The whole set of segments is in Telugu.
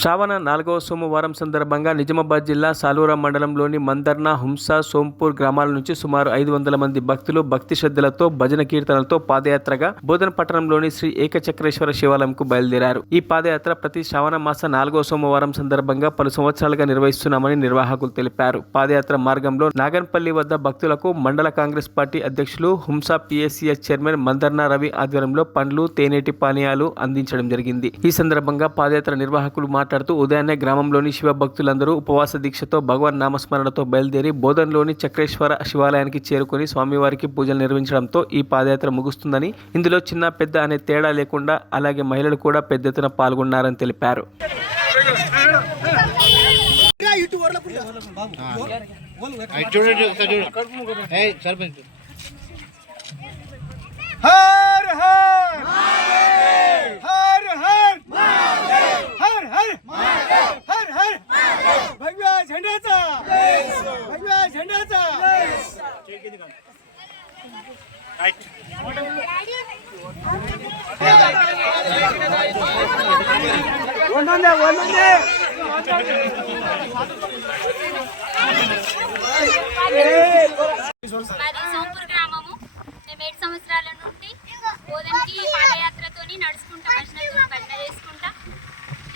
శ్రావణ 4వ సోమవారం సందర్భంగా నిజామాబాద్ జిల్లా సాలూరా మండలంలోని మందర్న, హుంస, సోంపూర్ గ్రామాల నుంచి సుమారు 500 మంది భక్తులు భక్తి శ్రద్ధలతో భజన కీర్తనలతో పాదయాత్రగా బోధన పట్టణంలోని శ్రీ ఏకచక్రేశ్వర శివాలయంకు బయలుదేరారు. ఈ పాదయాత్ర ప్రతి శ్రావణ మాస 4వ సోమవారం సందర్భంగా పలు సంవత్సరాలుగా నిర్వహిస్తున్నామని నిర్వాహకులు తెలిపారు. పాదయాత్ర మార్గంలో నాగన్పల్లి వద్ద భక్తులకు మండల కాంగ్రెస్ పార్టీ అధ్యక్షులు, హుంస పిఎస్సిఎస్ చైర్మన్ మందర్న రవి ఆధ్వర్యంలో పండ్లు, తేనెటి పానీయాలు అందించడం జరిగింది. ఈ సందర్భంగా పాదయాత్ర నిర్వాహకులు మాట్లాడుతూ ఉదయాన్నే గ్రామంలోని శివ భక్తులందరూ ఉపవాస దీక్షతో భగవాన్ నామస్మరణతో బయలుదేరి బోధనలోని చక్రేశ్వర శివాలయానికి చేరుకుని స్వామివారికి పూజలు నిర్వహించడంతో ఈ పాదయాత్ర ముగుస్తుందని, ఇందులో చిన్న పెద్ద అనే తేడా లేకుండా అలాగే మహిళలు కూడా పెద్ద ఎత్తున పాల్గొన్నారని తెలిపారు. సోంపూర్ గ్రామము. మేము 7 సంవత్సరాల నుండి బోధనకి పాదయాత్రతోని నడుచుకుంటా భజన చేసుకుంటా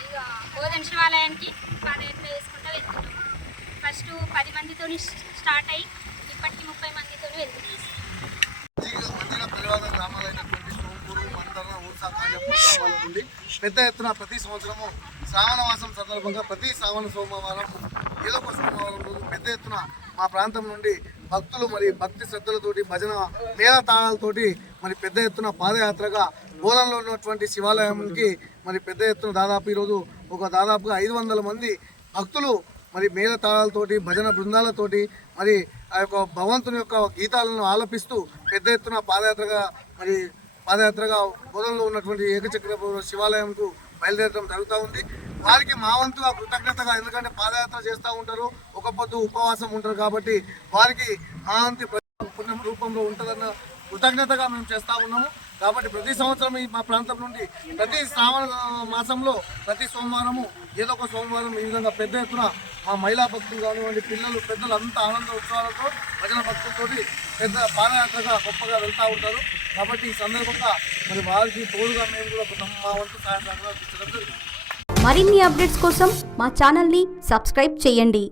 ఇక బోధన శివాలయానికి పాదయాత్ర చేసుకుంటా వెళ్తున్నాము. ఫస్ట్ 10 మందితోని స్టార్ట్ అయ్యి ఇప్పటికి 30 మందితో వెళ్తున్నాము. గ్రామాలైనటువంటి సోంపూరు, మందర్న, ఊర్సా, కాజాపూర్ గ్రామాల నుండి పెద్ద ఎత్తున ప్రతి సంవత్సరము శ్రావణ మాసం సందర్భంగా ప్రతి శ్రావణ సోమవారం ఏదో ఒక సోమవారం రోజు పెద్ద ఎత్తున మా ప్రాంతం నుండి భక్తులు మరి భక్తి శ్రద్ధలతోటి భజన మేళతాళాలతోటి మరి పెద్ద ఎత్తున పాదయాత్రగా బోధనలో ఉన్నటువంటి శివాలయానికి మరి పెద్ద ఎత్తున దాదాపు ఈరోజు దాదాపుగా 500 మంది భక్తులు మరి మేళతాళాలతోటి భజన బృందాలతోటి మరి ఆ యొక్క భగవంతుని యొక్క గీతాలను ఆలపిస్తూ పెద్ద ఎత్తున పాదయాత్రగా బోధనలో ఉన్నటువంటి ఏకచక్ర శివాలయంకు బయలుదేరడం జరుగుతూ ఉంది. వారికి మా వంతుగా కృతజ్ఞతగా, ఎందుకంటే పాదయాత్ర చేస్తూ ఉంటారు, ఒక పొద్దు ఉపవాసం ఉంటారు కాబట్టి వారికి మా వంతు పుణ్యం రూపంలో ఉంటుందన్న కృతజ్ఞతగా మేము చేస్తూ ఉన్నాము. కాబట్టి ప్రతి సంవత్సరం మా ప్రాంతం నుండి ప్రతి శ్రావణ మాసంలో ప్రతి సోమవారము ఏదో ఒక సోమవారం ఈ విధంగా పెద్ద ఎత్తున మా మహిళా భక్తులు కానివ్వండి, పిల్లలు, పెద్దలు అంతా ఆనంద ఉత్సవాలతో భజన భక్తులతో పెద్ద పాదయాత్రగా గొప్పగా వెళ్తూ ఉంటారు. కాబట్టి ఈ సందర్భంగా మరి వారికి తోడుగా మేము కూడా మా వంతు సహాయ సహకారాలు ఇచ్చడం జరుగుతుంది. మరిన్ని అప్డేట్స్ కోసం మా ఛానల్ని సబ్స్క్రైబ్ చేయండి.